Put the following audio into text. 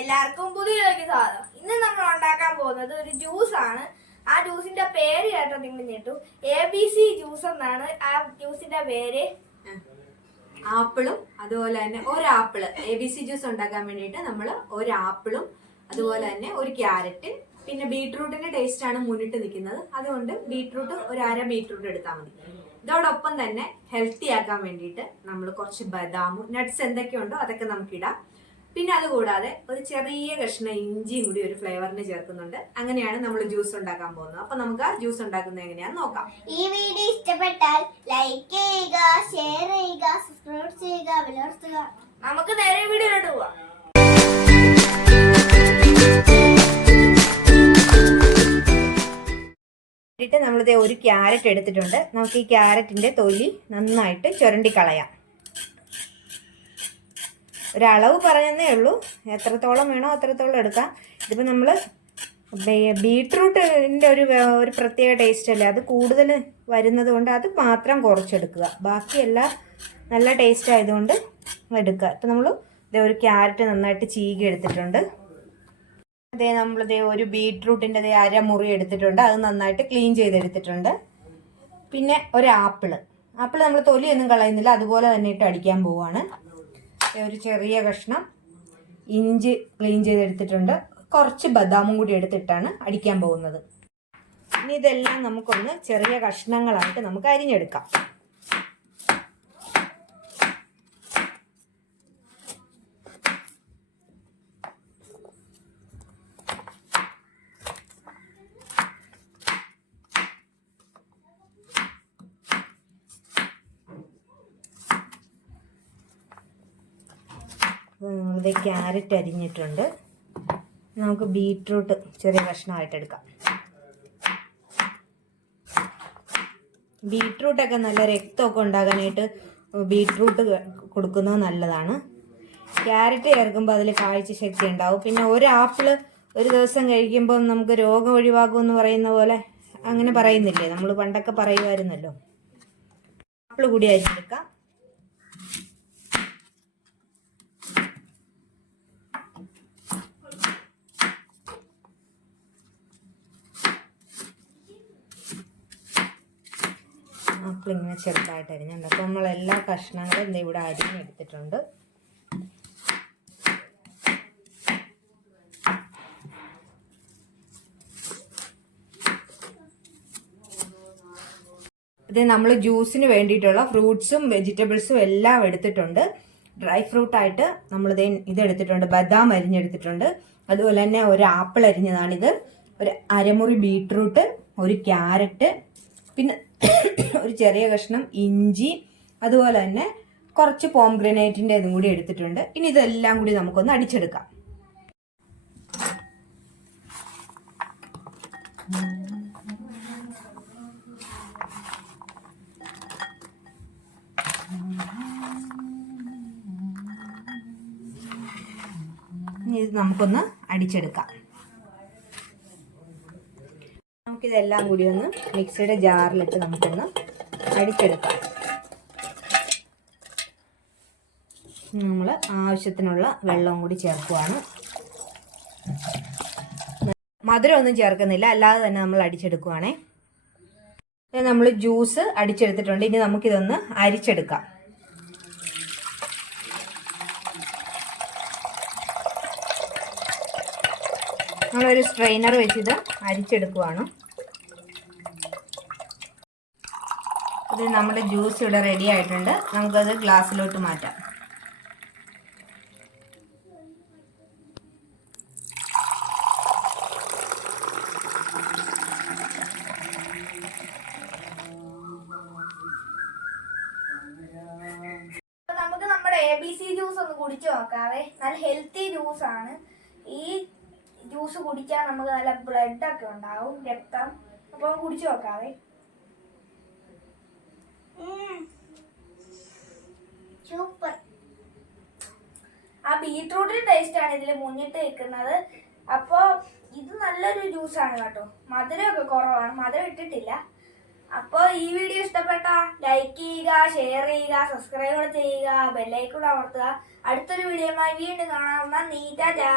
എല്ലാവർക്കും പുതിയൊരു സാധനം. ഇന്ന് നമ്മൾ ഉണ്ടാക്കാൻ പോകുന്നത് ഒരു ജ്യൂസാണ്. ആ ജ്യൂസിന്റെ പേര് കേട്ടോ നിങ്ങൾ ഞെട്ടു. ABC ജ്യൂസ് എന്നാണ് ആ ജ്യൂസിന്റെ പേര്. ആപ്പിളും അതുപോലെ തന്നെ ഒരാപ്പിള് ABC ജ്യൂസ് ഉണ്ടാക്കാൻ വേണ്ടിയിട്ട് നമ്മൾ ഒരാപ്പിളും അതുപോലെ തന്നെ ഒരു ക്യാരറ്റ് പിന്നെ ബീട്രൂട്ടിന്റെ ടേസ്റ്റ് ആണ് മുന്നിട്ട് നിൽക്കുന്നത്. അതുകൊണ്ട് ബീട്രൂട്ട് ഒരു അര ബീട്രൂട്ട് എടുത്താൽ മതി. ഇതോടൊപ്പം തന്നെ ഹെൽത്തി ആക്കാൻ വേണ്ടിയിട്ട് നമ്മൾ കുറച്ച് ബദാമും നട്ട്സ് എന്തൊക്കെയുണ്ടോ അതൊക്കെ നമുക്ക് ഇടാം. പിന്നെ അതുകൂടാതെ ഒരു ചെറിയ കഷ്ണം ഇഞ്ചിയും കൂടി ഒരു ഫ്ലേവറിന് ചേർക്കുന്നുണ്ട്. അങ്ങനെയാണ് നമ്മൾ ജ്യൂസ് ഉണ്ടാക്കാൻ പോകുന്നത്. അപ്പൊ നമുക്ക് ആ ജ്യൂസ് ഉണ്ടാക്കുന്നത് എങ്ങനെയാന്ന് നോക്കാം. ഈ വീഡിയോ ഇഷ്ടപ്പെട്ടാൽ ലൈക്ക് ചെയ്യുക, ഷെയർ ചെയ്യുക, സബ്സ്ക്രൈബ് ചെയ്യുക, വിലർത്തുക. നമുക്ക് നേരെ വീഡിയോയിലോട്ട് പോവാം. നമ്മളിത് ഒരു ക്യാരറ്റ് എടുത്തിട്ടുണ്ട്. നമുക്ക് ഈ ക്യാരറ്റിന്റെ തൊലി നന്നായിട്ട് ചുരണ്ടി കളയാം. ഒരളവ് പറഞ്ഞതേ ഉള്ളൂ, എത്രത്തോളം വേണോ അത്രത്തോളം എടുക്കാം. ഇതിപ്പോൾ നമ്മൾ ബീട്രൂട്ടിൻ്റെ ഒരു പ്രത്യേക ടേസ്റ്റ് അല്ലേ, അത് കൂടുതൽ വരുന്നത് കൊണ്ട് അത് മാത്രം കുറച്ചെടുക്കുക. ബാക്കിയെല്ലാം നല്ല ടേസ്റ്റ് ആയതുകൊണ്ട് എടുക്കുക. ഇപ്പം നമ്മൾ ഒരു ക്യാരറ്റ് നന്നായിട്ട് ചീകി എടുത്തിട്ടുണ്ട്. നമ്മളിതേ ഒരു ബീട്രൂട്ടിൻ്റെ അരമുറി എടുത്തിട്ടുണ്ട്. അത് നന്നായിട്ട് ക്ലീൻ ചെയ്തെടുത്തിട്ടുണ്ട്. പിന്നെ ഒരു ആപ്പിള് നമ്മൾ തൊലിയൊന്നും കളയുന്നില്ല, അതുപോലെ തന്നെ ഇട്ട് അടിക്കാൻ പോവുകയാണ്. ഒരു ചെറിയ കഷ്ണം ഇഞ്ചി ക്ലീൻ ചെയ്തെടുത്തിട്ടുണ്ട്. കുറച്ച് ബദാമും കൂടി എടുത്തിട്ടാണ് അടിക്കാൻ പോകുന്നത്. ഇനി ഇതെല്ലാം നമുക്കൊന്ന് ചെറിയ കഷ്ണങ്ങളായിട്ട് നമുക്ക് അരിഞ്ഞെടുക്കാം. നമ്മളിത് ക്യാരറ്റ് അരിഞ്ഞിട്ടുണ്ട്. നമുക്ക് ബീട്രൂട്ട് ചെറിയ കഷ്ണമായിട്ട് എടുക്കാം. ബീട്രൂട്ടൊക്കെ നല്ല രക്തമൊക്കെ ഉണ്ടാകാനായിട്ട് ബീട്രൂട്ട് കൊടുക്കുന്നത് നല്ലതാണ്. ക്യാരറ്റ് ചേർക്കുമ്പോൾ അതിൽ കാഴ്ചശക്തി ഉണ്ടാവും. പിന്നെ ഒരു ആപ്പിള് ഒരു ദിവസം കഴിക്കുമ്പോൾ നമുക്ക് രോഗം ഒഴിവാക്കുമെന്ന് പറയുന്ന പോലെ അങ്ങനെ പറയുന്നില്ലേ, നമ്മൾ പണ്ടൊക്കെ പറയുമായിരുന്നല്ലോ. ആപ്പിള് കൂടി അരിഞ്ഞെടുക്കാം. ആപ്പിളിങ്ങനെ ചെറുതായിട്ട് അരിഞ്ഞുണ്ട്. അപ്പോൾ നമ്മളെല്ലാ കഷ്ണങ്ങളും ഇവിടെ അരിഞ്ഞെടുത്തിട്ടുണ്ട്. ഇത് നമ്മൾ ജ്യൂസിന് വേണ്ടിയിട്ടുള്ള ഫ്രൂട്ട്സും വെജിറ്റബിൾസും എല്ലാം എടുത്തിട്ടുണ്ട്. ഡ്രൈ ഫ്രൂട്ടായിട്ട് നമ്മളിത് ഇതെടുത്തിട്ടുണ്ട്. ബദാം അരിഞ്ഞെടുത്തിട്ടുണ്ട്. അതുപോലെ തന്നെ ഒരു ആപ്പിൾ അരിഞ്ഞതാണിത്. ഒരു അരമുറി ബീട്രൂട്ട്, ഒരു ക്യാരറ്റ്, പിന്നെ ഒരു ചെറിയ കഷ്ണം ഇഞ്ചി, അതുപോലെ തന്നെ കുറച്ച് പോംഗ്രനേറ്റിൻ്റെ ഇതും കൂടി എടുത്തിട്ടുണ്ട്. ഇനി ഇതെല്ലാം കൂടി നമുക്കൊന്ന് അടിച്ചെടുക്കാം. ഇനി ഇത് നമുക്കൊന്ന് അടിച്ചെടുക്കാം. നമുക്കിതെല്ലാം കൂടി ഒന്ന് മിക്സിയുടെ ജാറിലിട്ട് നമുക്കൊന്ന് അടിച്ചെടുക്കാം. നമ്മൾ ആവശ്യത്തിനുള്ള വെള്ളവും കൂടി ചേർക്കുവാണ്. മധുരമൊന്നും ചേർക്കുന്നില്ല, അല്ലാതെ തന്നെ നമ്മൾ അടിച്ചെടുക്കുവാണേ. നമ്മൾ ജ്യൂസ് അടിച്ചെടുത്തിട്ടുണ്ട്. ഇനി നമുക്കിതൊന്ന് അരിച്ചെടുക്കാം. നമ്മളൊരു സ്ട്രെയിനർ വെച്ചിത് അരിച്ചെടുക്കുവാണ്. ഇത് നമ്മുടെ ജ്യൂസ് ഇവിടെ റെഡി ആയിട്ടുണ്ട്. നമുക്കത് ഗ്ലാസ്സിലോട്ട് മാറ്റാം. നമുക്ക് നമ്മുടെ ABC ജ്യൂസ് ഒന്ന് കുടിച്ചു നോക്കാവേ. നല്ല ഹെൽത്തി ജ്യൂസാണ്. ഈ ജ്യൂസ് കുടിച്ചാൽ നമുക്ക് നല്ല ബ്ലഡ് ഒക്കെ ഉണ്ടാവും, രക്തം. അപ്പൊ കുടിച്ചു നോക്കാവേ. സൂപ്പർ. ആ ബീട്രൂട്ടിന്റെ ടേസ്റ്റ് ആണ് ഇതിൽ മുന്നിട്ട് നിൽക്കുന്നത്. അപ്പൊ ഇത് നല്ലൊരു ജ്യൂസാണ് കേട്ടോ. മധുരമൊക്കെ കുറവാണ്, മധുരം ഇട്ടിട്ടില്ല. അപ്പോൾ ഈ വീഡിയോ ഇഷ്ടപ്പെട്ട ലൈക്ക് ചെയ്യുക, ഷെയർ ചെയ്യുക, സബ്സ്ക്രൈബ് ചെയ്യുക, ബെല്ലൈക്കൺ അമർത്തുക. അടുത്തൊരു വീഡിയോയുമായി വീണ്ടും കാണാം. നന്ദി, ടാറ്റാ.